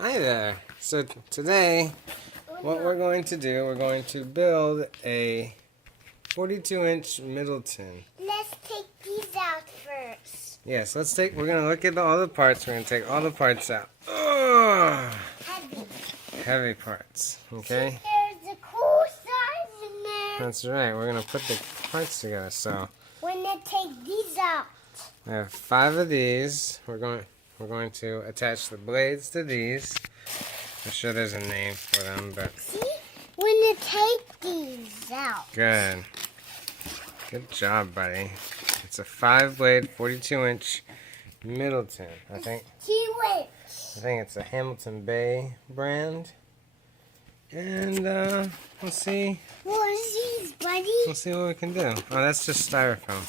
Hi there. So today, what we're going to do, we're going to build a 42-inch Middleton. Let's take these out first. Yes, we're going to look at all the parts. We're going to take all the parts out. Oh, heavy parts, okay? See, there's a cool size in there. That's right. We're going to put the parts together. So We're going to take these out. we have 5 of these. We're going to attach the blades to these. I'm sure there's a name for them, but See? We're going to take these out. good. Good job, buddy. It's a 5-blade, 42-inch Middleton. I think it's a Hampton Bay brand. And we'll see. What is these, buddy? We'll see what we can do. Oh, that's just styrofoam.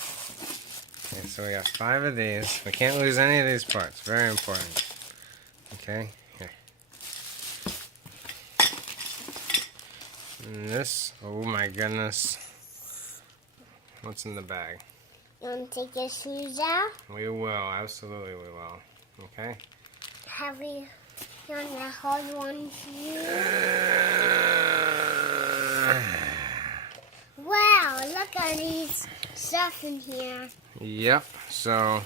Okay, so we got 5 of these. We can't lose any of these parts. Very important. Okay, here. And this, oh my goodness. What's in the bag? You want to take your shoes out? We will, absolutely we will. Okay? You want to hold one shoe? Wow, look at these stuff in here. Yep, so.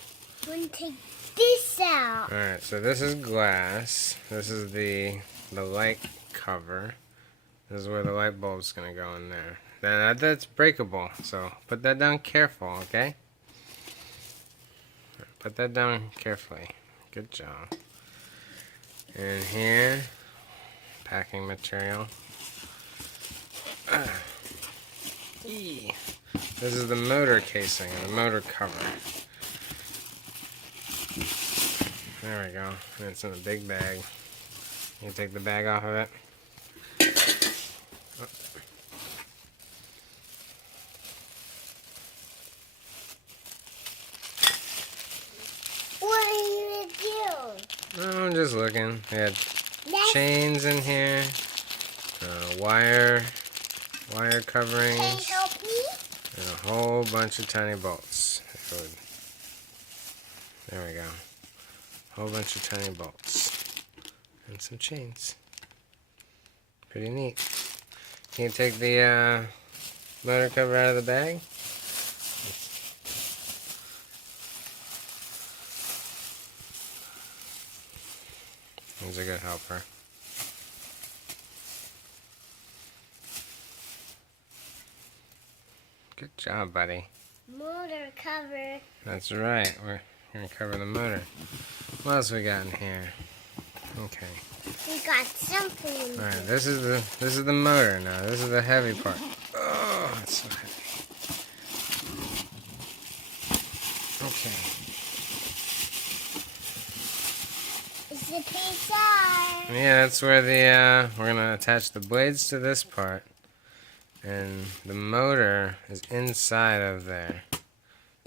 We're going to take this out. Alright, so this is glass. This is the light cover. This is where the light bulb's going to go in there. That's breakable, so put that down careful, okay? Put that down carefully. Good job. And here, packing material. This is the motor casing, the motor cover. There we go. And it's in a big bag. You take the bag off of it. Oh. What are you going to do? Oh, I'm just looking. We had chains in here, wire coverings, Can you help me? and a whole bunch of tiny bolts. There we go. A whole bunch of tiny bolts. And some chains. Pretty neat. Can you take the motor cover out of the bag? He's a good helper. Good job, buddy. Motor cover. That's right. We're going to cover the motor. What else we got in here? Okay. We got something in All right. here. This is the motor now. This is the heavy part. Oh, it's so heavy. Okay. It's the pizza. Yeah, that's where the we're going to attach the blades to this part. And the motor is inside of there.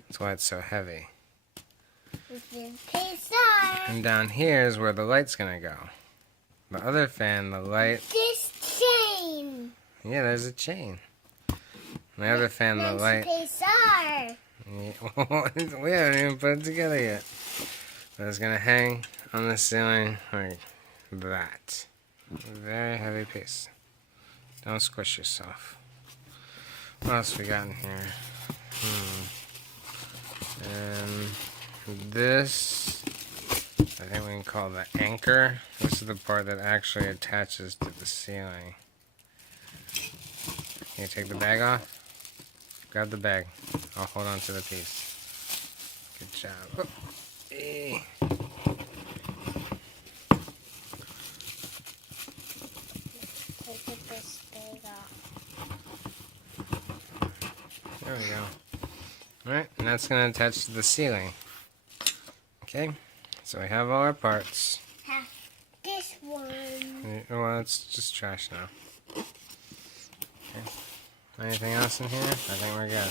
That's why it's so heavy. It's the pizza. And down here is where the light's gonna go. The other fan, the light. This chain. Yeah, there's a chain. The other fan, the light. Pizza. Yeah, we haven't even put it together yet. But it's gonna hang on the ceiling like that. Very heavy piece. Don't squish yourself. What else we got in here? And this, I think we can call the anchor. This is the part that actually attaches to the ceiling. Can you take the bag off? Grab the bag. I'll hold on to the piece. Good job. Oh. Hey. Take this bag off. There we go. Alright, and that's going to attach to the ceiling. Okay, so we have all our parts. Have this one. Well, it's just trash now. Okay. Anything else in here? I think we're good.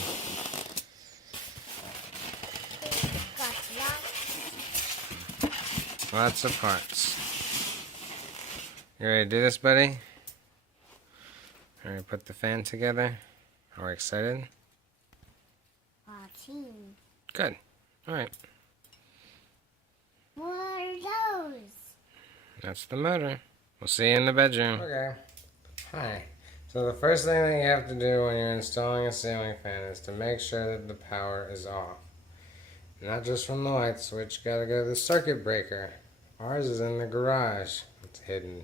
Got Lots of parts. You ready to do this, buddy? Ready to put the fan together? Are we excited? Good. Alright. What are those? That's the motor. We'll see you in the bedroom. Okay. Hi. So the first thing that you have to do when you're installing a ceiling fan is to make sure that the power is off. Not just from the light switch, gotta go to the circuit breaker. Ours is in the garage. It's hidden.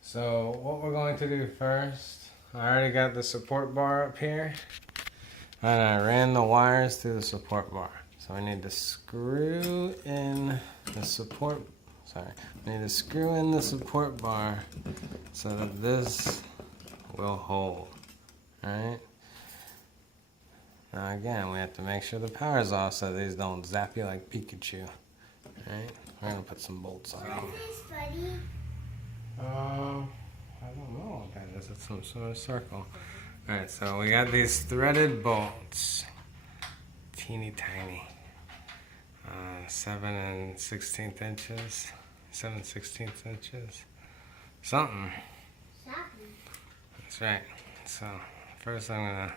So what we're going to do first, I already got the support bar up here. And I ran the wires through the support bar. So I need to screw in the support, I need to screw in the support bar so that this will hold. Alright? Now again, we have to make sure the power's off so these don't zap you like Pikachu. Alright? We're gonna put some bolts on. What's this, buddy? I don't know what that is. It's some sort of circle. Alright, so we got these threaded bolts. Teeny tiny. 7 16th inches. 7/16 inches. Something. That's right. So, first I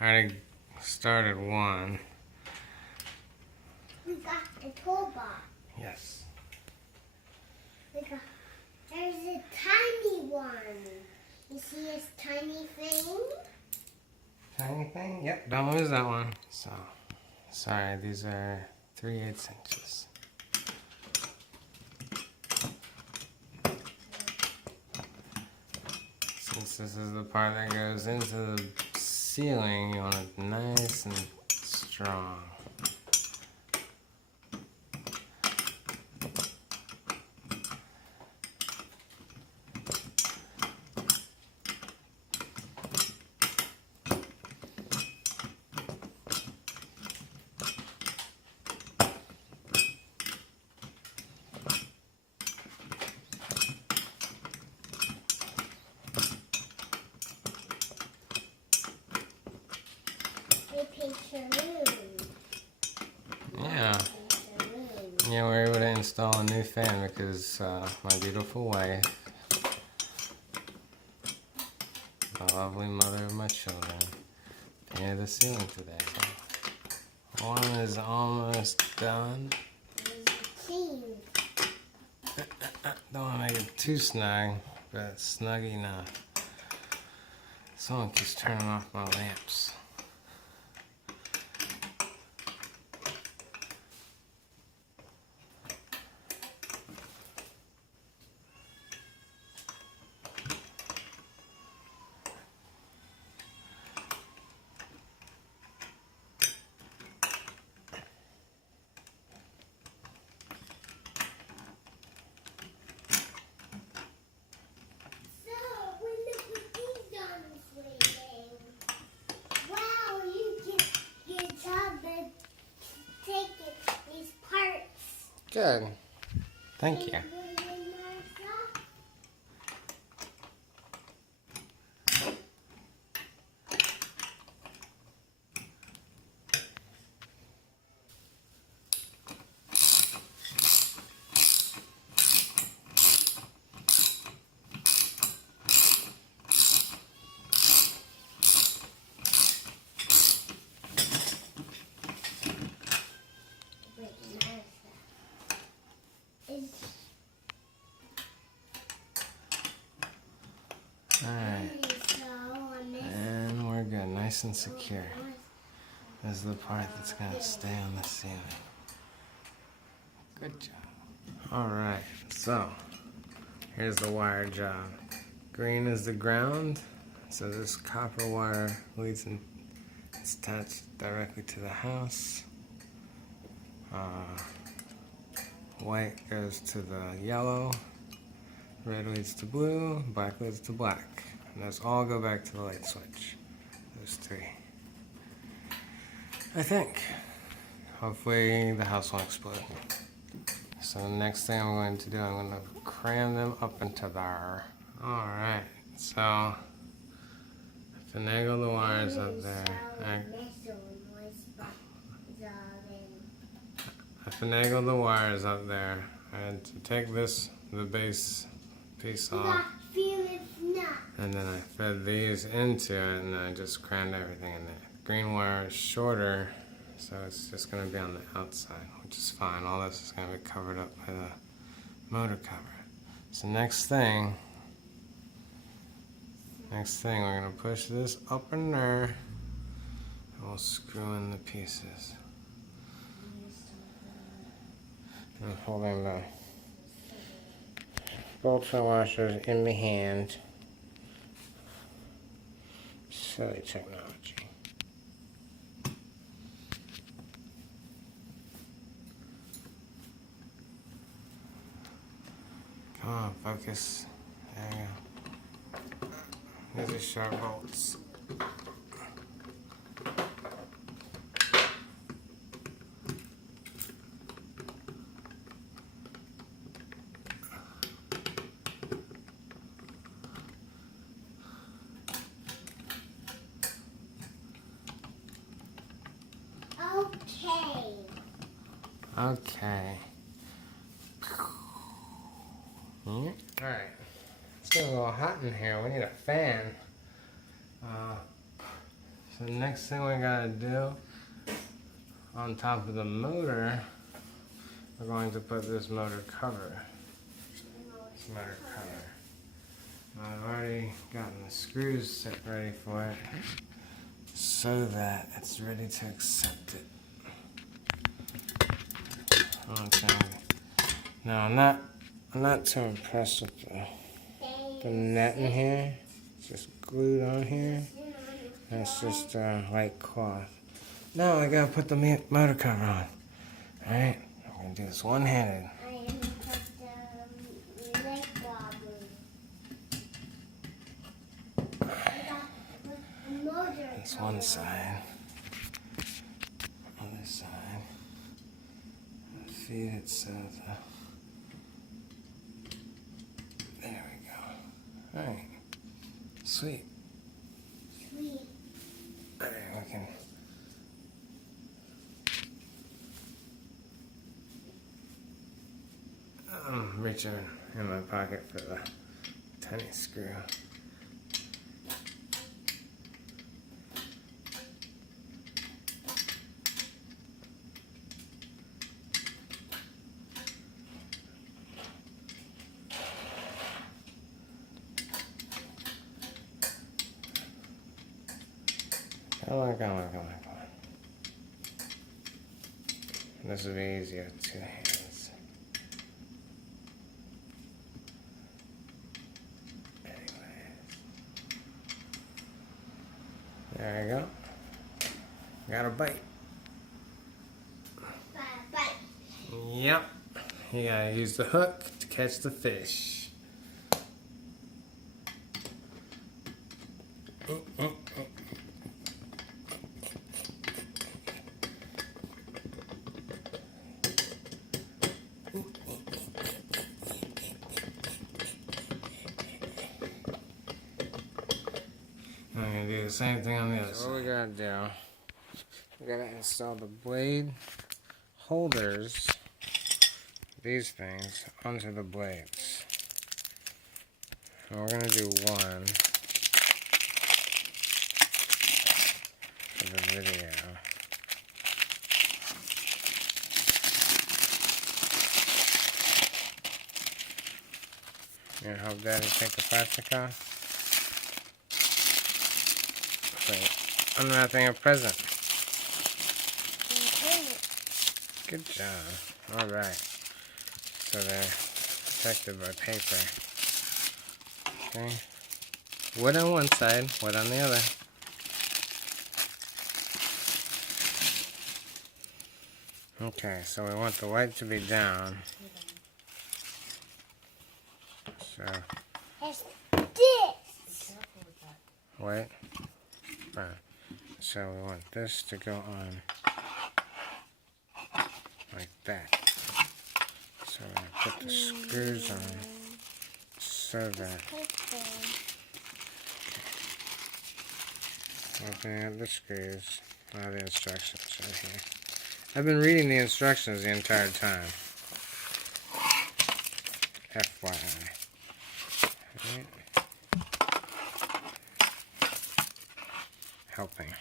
already started one. We got a toolbox. Yes. There's a tiny one. You see this tiny thing? Tiny thing? Yep, don't lose that one. So, sorry, these are 3/8 inches. Since this is the part that goes into the ceiling, you want it nice and strong. Yeah. Yeah, we were able to install a new fan because my beautiful wife, the lovely mother of my children, painted the ceiling today. So one is almost done. Don't want to make it too snug, but it's snug enough. Someone keeps turning off my lamps. Good. Thank you. Alright, and we're good, nice and secure. This is the part that's going to stay on the ceiling. Good job. Alright, so here's the wire job. Green is the ground, so this copper wire leads and it's attached directly to the house. White goes to the yellow. Red leads to blue, black leads to black. And those all go back to the light switch. Those three. I think. Hopefully the house won't explode. So the next thing I'm going to do, I'm going to cram them up into there. Alright, so I finagle the wires up there. I finagle the wires up there. I had to take the base piece off, and then I fed these into it, and I just crammed everything in there. Green wire is shorter, so it's just going to be on the outside, which is fine. All this is going to be covered up by the motor cover. So next thing we're going to push this up in there and we'll screw in the pieces. I'm holding the bolts and washers in my hand. Silly technology. Come on, focus. There you go. These are sharp bolts. Okay. Alright. It's getting a little hot in here. We need a fan. So the next thing we gotta do on top of the motor, we're going to put this motor cover. This motor cover. I've already gotten the screws set ready for it so that it's ready to accept it. Now I'm not too impressed with the net in here. It's just glued on here. That's just white cloth. Now I gotta put the motor cover on. Alright, I'm gonna do this one-handed. That's one side. Other side. Feed it so there we go. Alright. Sweet. Alright, we can reach in my pocket for the tiny screw. Come on. This will be easier with two hands. Anyways. There you go. Got a bite. Yep. You gotta use the hook to catch the fish. I'm gonna do the same thing on the other side. What we gotta do, we gotta install the blade holders, these things, onto the blades. And we're gonna do one for the video. You gonna help Daddy take the plastic off? Like unwrapping a present. Good job. Alright. So they're protected by paper. Okay. Wood on one side, wood on the other. Okay, so we want the light to be down. So. Wait. Right. So we want this to go on like that. So we're going to put the screws on so that opening up the screws. All the instructions right here. I've been reading the instructions the entire time. FYI. Right. Helping.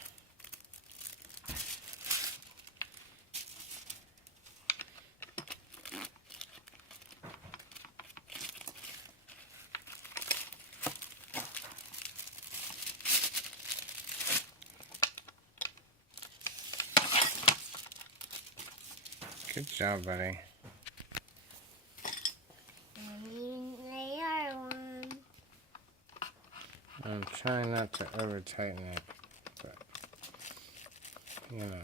Good job, buddy. I'm eating the other one. I'm trying not to over tighten it, but you know.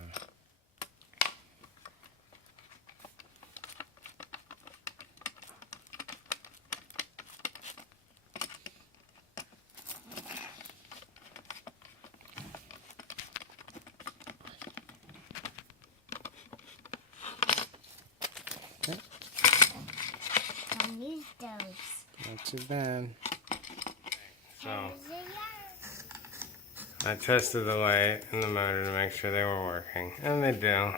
I'll use those. Not too bad. So Here's the yarn. I tested the light and the motor to make sure they were working, and they do.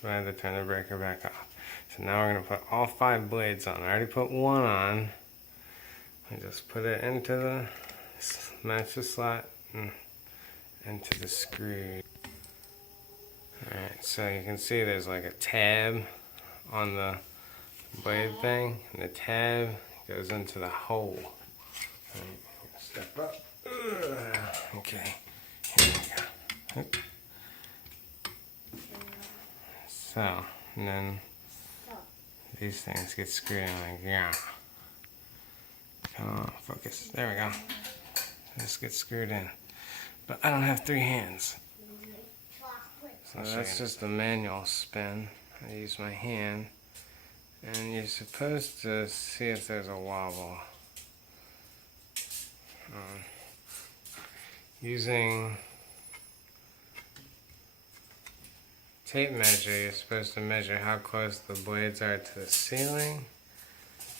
So I had to turn the breaker back off. So now we're going to put all 5 blades on. I already put one on. I just put it into the match the slot and into the screw. Alright, so you can see there's like a tab on the blade thing, and the tab goes into the hole. Right, step up. Okay, here we go. So, and then these things get screwed in like, yeah. Come on, focus. There we go. This gets screwed in. But I don't have 3 hands. So that's just the manual spin. I use my hand. And you're supposed to see if there's a wobble. Using tape measure, you're supposed to measure how close the blades are to the ceiling.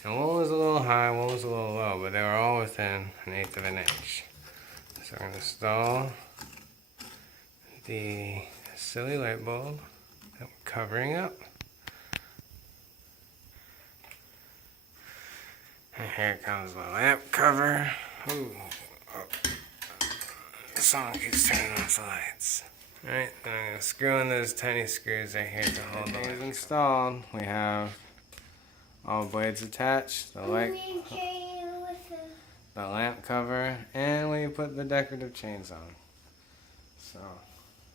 And one was a little high, one was a little low, but they were all within 1/8 of an inch. So we're going to install the silly light bulb that we're covering up. And here comes the lamp cover. Ooh. Oh. The song keeps turning off the lights. Alright, then I'm going to screw in those tiny screws right here to hold the light. Installed. We have all blades attached, the light, the lamp cover, and we put the decorative chains on. So,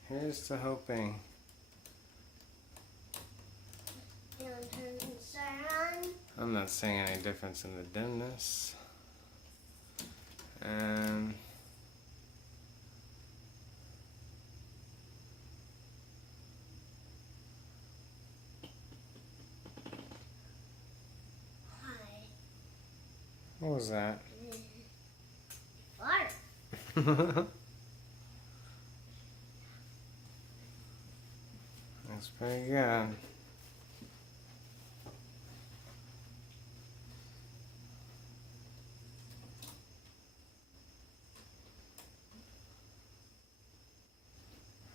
here's to hoping. I'm not seeing any difference in the dimness. And what was that? Water. That's pretty good.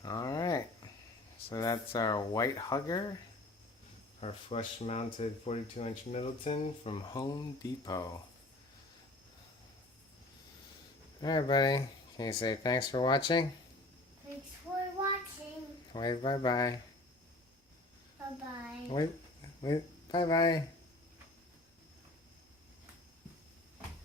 Alright, so that's our white hugger, our flush mounted 42-inch Middleton from Home Depot. Alright, buddy, can you say thanks for watching? Thanks for watching. Wave bye-bye. Bye-bye. Wait, bye-bye.